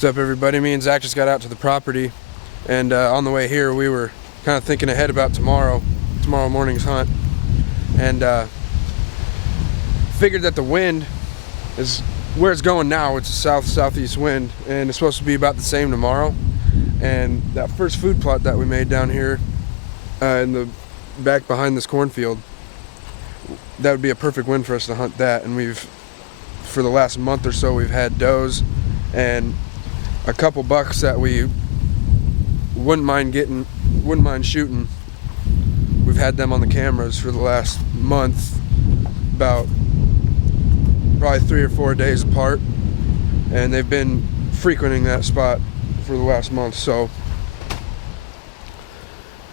What's up, everybody? Me and Zach just got out to the property, and on the way here we were kind of thinking ahead about tomorrow morning's hunt, and figured that the wind is where it's going now. It's a southeast wind, and it's supposed to be about the same tomorrow. And that first food plot that we made down here in the back behind this cornfield, that would be a perfect wind for us to hunt that. And for the last month or so, we've had does and a couple bucks that we wouldn't mind shooting. We've had them on the cameras for the last month, about probably 3 or 4 days apart, and they've been frequenting that spot for the last month. So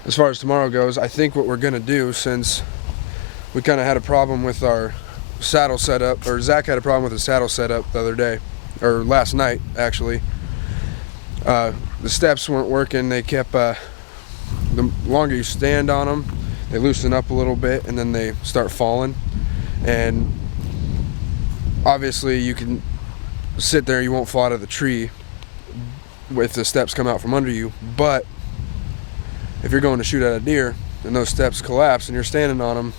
as far as tomorrow goes, I think what we're gonna do, since we kind of had a problem with our saddle setup, or Zach had a problem with his saddle setup the other day, or last night actually. The steps weren't working. They kept, the longer you stand on them, they loosen up a little bit and then they start falling. And obviously you can sit there, you won't fall out of the tree if the steps come out from under you. But if you're going to shoot at a deer and those steps collapse and you're standing on them,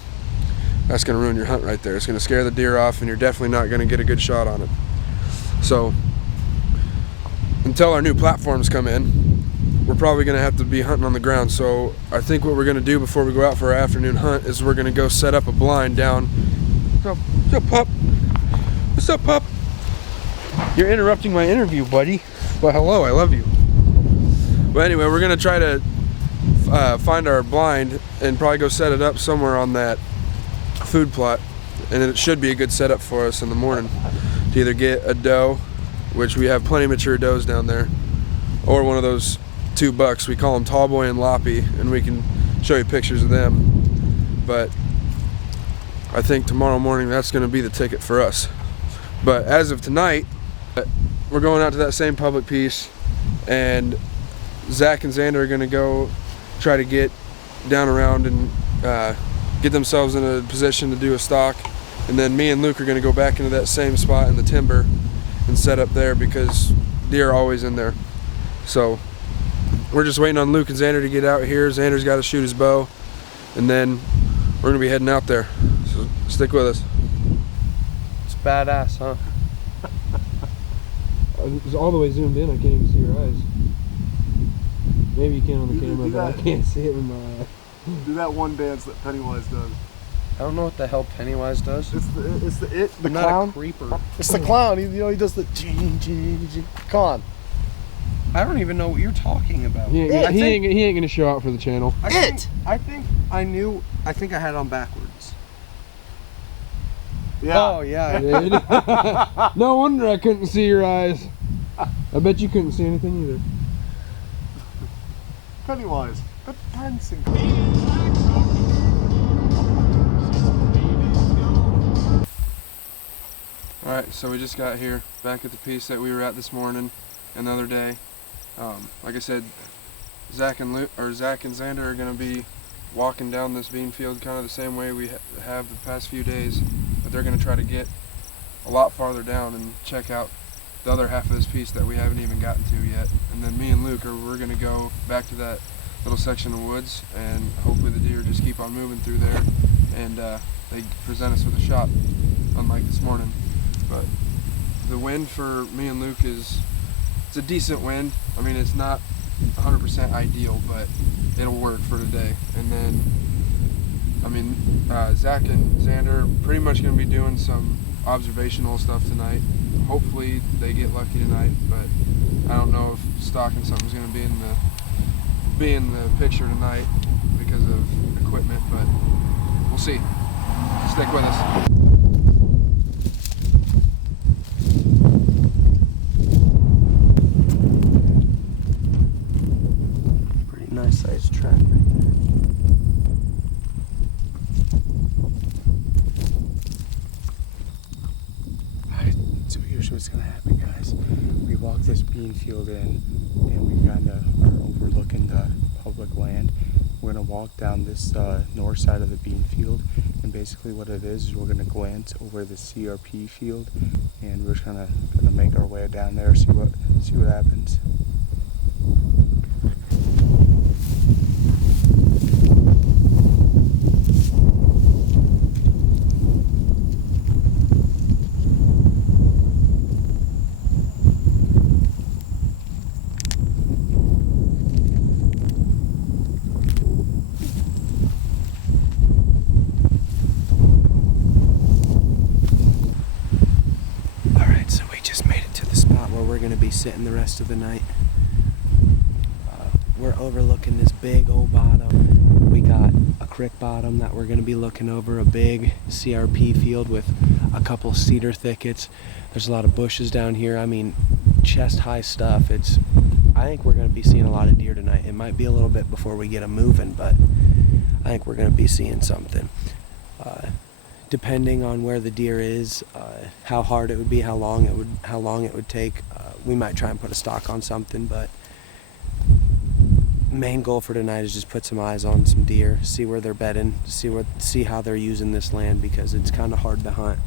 that's going to ruin your hunt right there. It's going to scare the deer off, and you're definitely not going to get a good shot on it. So until our new platforms come in, we're probably going to have to be hunting on the ground. So I think what we're going to do before we go out for our afternoon hunt is we're going to go set up a blind down. What's up, pup? What's up, pup? You're interrupting my interview, buddy. Well, hello, I love you. But anyway, we're going to try to find our blind and probably go set it up somewhere on that food plot. And it should be a good setup for us in the morning to either get a doe, which we have plenty of mature does down there, or one of those 2 bucks. We call them Tall Boy and Loppy, and we can show you pictures of them. But I think tomorrow morning that's going to be the ticket for us. But as of tonight, we're going out to that same public piece, and Zach and Xander are going to go try to get down around and get themselves in a position to do a stalk. And then me and Luke are going to go back into that same spot in the timber and set up there, because deer are always in there. So we're just waiting on Luke and Xander to get out here. Xander's got to shoot his bow, and then we're gonna be heading out there. So stick with us. It's badass, huh? It's all the way zoomed in. I can't even see your eyes. Maybe you can on the camera, but I can't see it with my eye. Do that one dance that Pennywise does. I don't know what the hell Pennywise does. It's the I'm not clown. a creeper. It's the clown. He does the. Come on. I don't even know what you're talking about. He ain't gonna show out for the channel. I think I think I had it on backwards. Yeah. Oh yeah. No wonder I couldn't see your eyes. I bet you couldn't see anything either. Pennywise. The dancing. Alright, so we just got here, back at the piece that we were at this morning and the other day. Like I said, Zach and Xander are going to be walking down this bean field kind of the same way we have the past few days, but they're going to try to get a lot farther down and check out the other half of this piece that we haven't even gotten to yet. And then me and Luke we're going to go back to that little section of woods, and hopefully the deer just keep on moving through there, and they present us with a shot, unlike this morning. But the wind for me and Luke it's a decent wind. I mean, it's not 100% ideal, but it'll work for today. And then, I mean, Zach and Xander are pretty much going to be doing some observational stuff tonight. Hopefully they get lucky tonight, but I don't know if stalking something's going to be in the picture tonight because of equipment, but we'll see. Stick with us. Nice sized track right there. Alright, so here's what's gonna happen, guys. We walked this bean field in, and we've got our overlooking the public land, We're gonna walk down this north side of the bean field, and basically what it is we're gonna glance over the CRP field, and we're just gonna make our way down there, see what happens. Alright, so we just made it to the spot where we're going to be sitting the rest of the night. We're overlooking this big old bottom. We got a creek bottom that we're going to be looking over, a big CRP field with a couple cedar thickets. There's a lot of bushes down here. I mean, chest high stuff. I think we're going to be seeing a lot of deer tonight. It might be a little bit before we get them moving, but I think we're going to be seeing something. Depending on where the deer is, how hard it would be, how long it would take, we might try and put a stock on something. But main goal for tonight is just put some eyes on some deer, see where they're bedding, see how they're using this land, because it's kind of hard to hunt.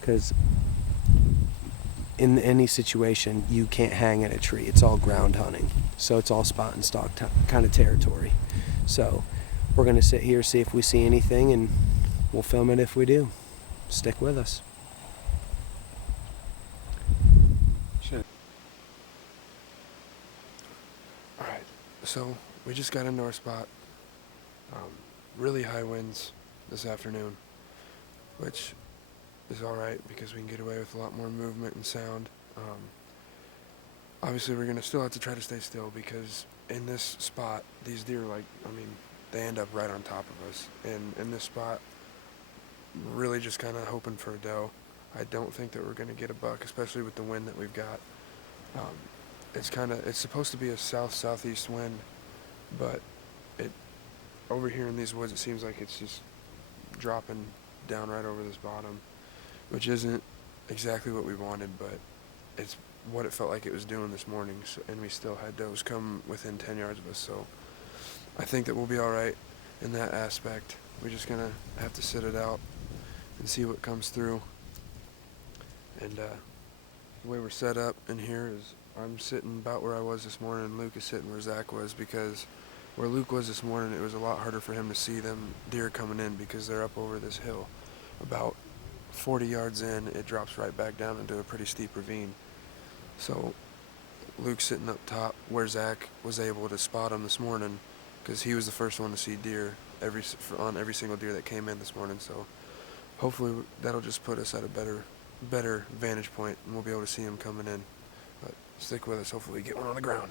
Because in any situation, you can't hang at a tree. It's all ground hunting, so it's all spot and stock kind of territory. So we're gonna sit here, see if we see anything, and we'll film it if we do. Stick with us. Alright, so we just got into our spot. Really high winds this afternoon, which is alright because we can get away with a lot more movement and sound. Obviously we're going to still have to try to stay still, because in this spot, these deer, they end up right on top of us. And in this spot, really just kind of hoping for a doe. I don't think that we're going to get a buck, especially with the wind that we've got. It's supposed to be a south-southeast wind, but over here in these woods, it seems like it's just dropping down right over this bottom, which isn't exactly what we wanted, but it's what it felt like it was doing this morning. So, and we still had does come within 10 yards of us, so I think that we'll be all right in that aspect. We're just gonna have to sit it out and see what comes through. And the way we're set up in here is I'm sitting about where I was this morning, and Luke is sitting where Zach was, because where Luke was this morning, it was a lot harder for him to see them deer coming in, because they're up over this hill. About 40 yards in, it drops right back down into a pretty steep ravine. So Luke's sitting up top where Zach was able to spot him this morning, because he was the first one to see deer on every single deer that came in this morning. So hopefully that'll just put us at a better vantage point, and we'll be able to see him coming in. But stick with us, hopefully we get one on the ground.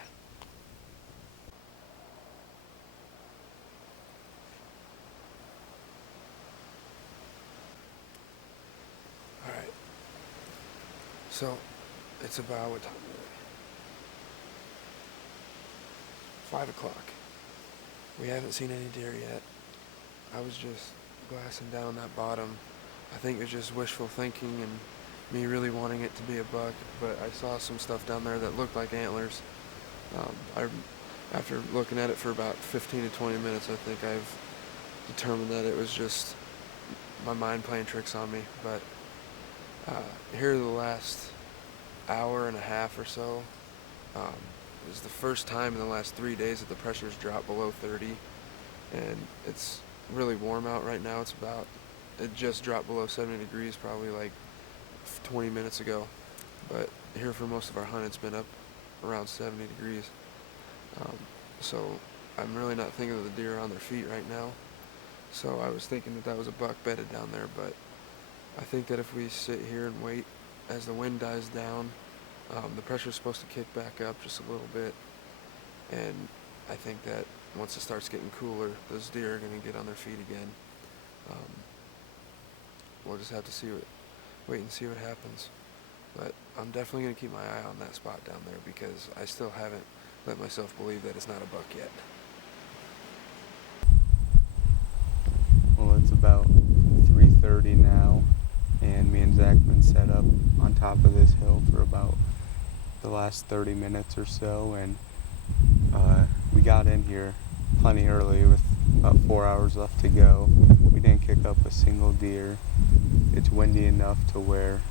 Alright, so it's about, what time is it? 5 o'clock. We haven't seen any deer yet. I was just glassing down that bottom. I think it's just wishful thinking and me really wanting it to be a buck, but I saw some stuff down there that looked like antlers. After looking at it for about 15 to 20 minutes, I think I've determined that it was just my mind playing tricks on me. But here the last hour and a half or so, is the first time in the last 3 days that the pressure's dropped below 30, and it's really warm out right now. It just dropped below 70 degrees probably like 20 minutes ago, but here for most of our hunt it's been up around 70 degrees. So I'm really not thinking of the deer on their feet right now, so I was thinking that was a buck bedded down there. But I think that if we sit here and wait as the wind dies down, the pressure's supposed to kick back up just a little bit, and I think that once it starts getting cooler, those deer are going to get on their feet again. We'll just have to wait and see what happens. But I'm definitely going to keep my eye on that spot down there, because I still haven't let myself believe that it's not a buck yet. Well, it's about 3:30 now, and me and Zach have been set up on top of this hill for about the last 30 minutes or so, and we got in here plenty early with about 4 hours left to go. We didn't kick up a single deer. It's windy enough to where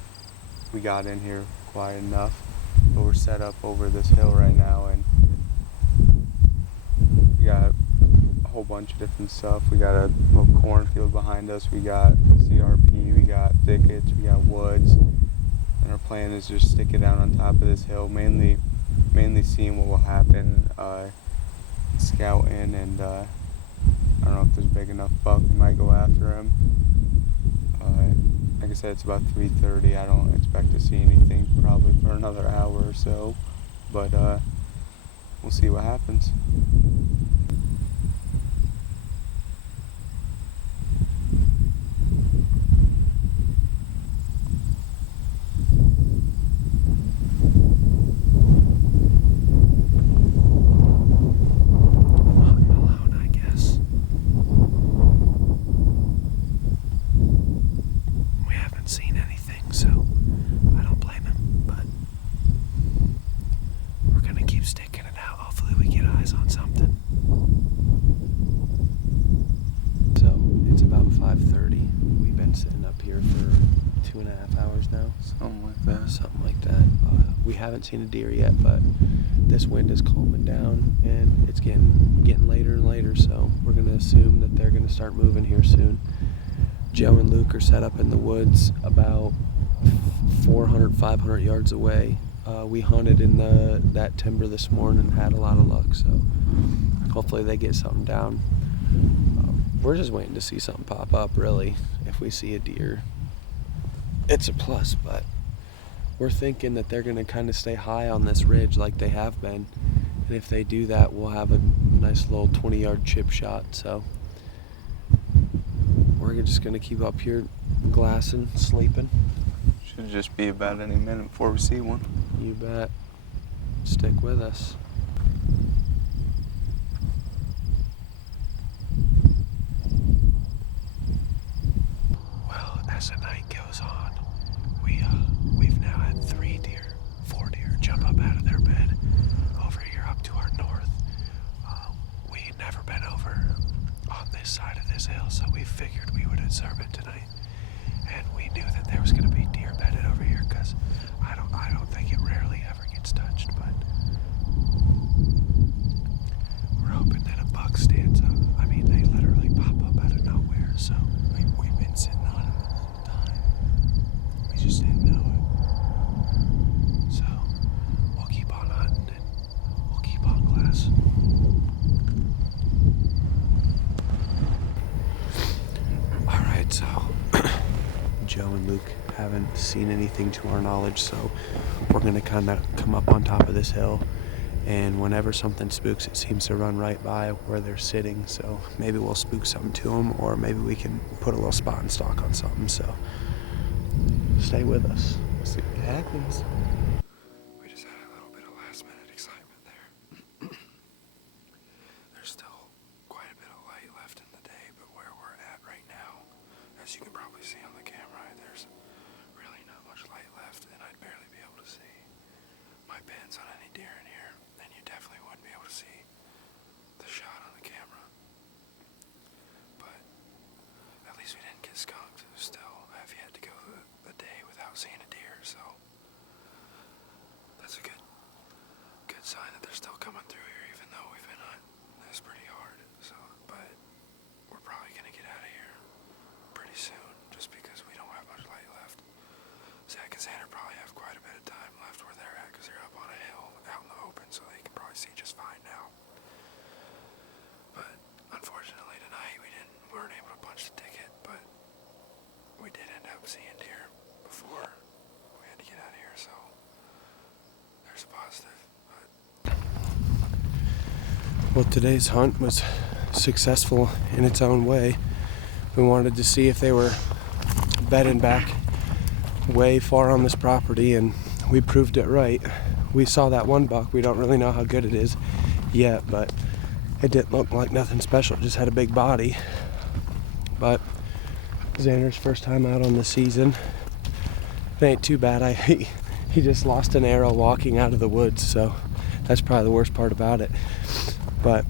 we got in here quiet enough, but we're set up over this hill right now, and we got a whole bunch of different stuff. We got a little cornfield behind us, we got CRP, we got thickets, we got woods, and our plan is just stick it down on top of this hill, mainly seeing what will happen, scouting, and I don't know if there's a big enough buck, we might go after him. Like I said, it's about 3:30. I don't expect to see anything probably for another hour or so, but we'll see what happens. Something like that. We haven't seen a deer yet, but this wind is calming down and it's getting later and later, so we're going to assume that they're going to start moving here soon. Joe and Luke are set up in the woods about 400-500 yards away. We hunted in that timber this morning and had a lot of luck, so hopefully they get something down. We're just waiting to see something pop up, really. If we see a deer, it's a plus, but we're thinking that they're going to kind of stay high on this ridge like they have been, and if they do that, we'll have a nice little 20-yard chip shot. So we're just going to keep up here glassing, sleeping. Should just be about any minute before we see one. You bet. Stick with us. Well, as the night goes on, we've now had 4 deer jump up out of their bed over here up to our north. We'd never been over on this side of this hill, so we figured we would observe it tonight. And we knew that there was going to be deer bedded over here, because I don't think it rarely ever gets touched, but we're hoping that a buck stands up. I mean, they literally pop up out of nowhere, so we've been sitting on them the whole time. We just didn't know it. So we'll keep on hunting and we'll keep on glass. Alright, so Joe and Luke haven't seen anything to our knowledge, so we're going to kind of come up on top of this hill, and whenever something spooks, it seems to run right by where they're sitting, so maybe we'll spook something to them, or maybe we can put a little spot and stalk on something, so stay with us. See what happens. We just had a little bit of last minute excitement there. There's still quite a bit of light left in the day, but where we're at right now, as you can probably see on the camera, there's really not much light left, and I'd barely be able to see my pins on any deer in here, and you definitely wouldn't be able to see the shot on the camera. But at least we didn't get skunked. We still have yet to go the day without seeing a deer, so that's a good sign that they're still coming through here, even though we've been hunting this pretty hard. So, but we're probably gonna get out of here pretty soon, just because we don't have much light left. Zach and Xander probably have quite a bit of time left where they're at, because they're up on a hill out in the open, so they can probably see just fine now. But unfortunately tonight we weren't able to punch the ticket, but we did end up seeing deer before we had to get out of here, so there's a positive. Well, today's hunt was successful in its own way. We wanted to see if they were bedding back way far on this property, and we proved it right. We saw that one buck. We don't really know how good it is yet, but it didn't look like nothing special. It just had a big body. But Xander's first time out on the season. It ain't too bad. He just lost an arrow walking out of the woods, so that's probably the worst part about it. But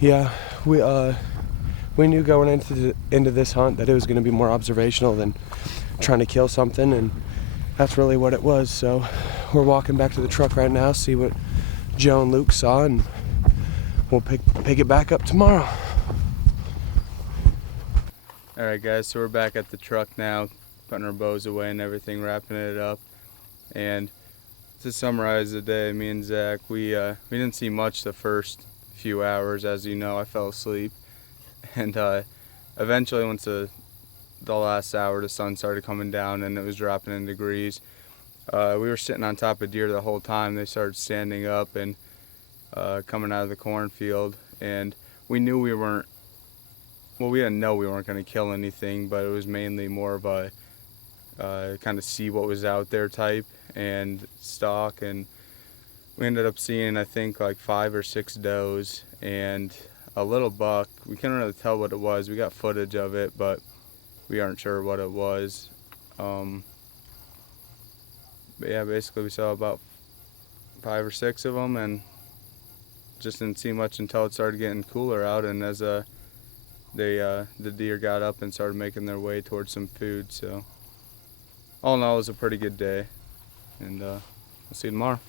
yeah, we knew going into this hunt that it was going to be more observational than trying to kill something, and that's really what it was. So we're walking back to the truck right now, see what Joe and Luke saw, and we'll pick it back up tomorrow. Alright guys, so we're back at the truck now, putting our bows away and everything, wrapping it up. And to summarize the day, me and Zach, we didn't see much the first few hours. As you know, I fell asleep. And eventually, once the last hour, the sun started coming down and it was dropping in degrees. We were sitting on top of deer the whole time. They started standing up and coming out of the cornfield. And we knew we weren't, well, we didn't know we weren't going to kill anything, but it was mainly more of a kind of see what was out there type and stalk. And we ended up seeing, I think, like 5 or 6 does and a little buck. We couldn't really tell what it was. We got footage of it, but we aren't sure what it was. But yeah, basically we saw about 5 or 6 of them and just didn't see much until it started getting cooler out, and as the deer got up and started making their way towards some food. So all in all, it was a pretty good day, and we'll see you tomorrow.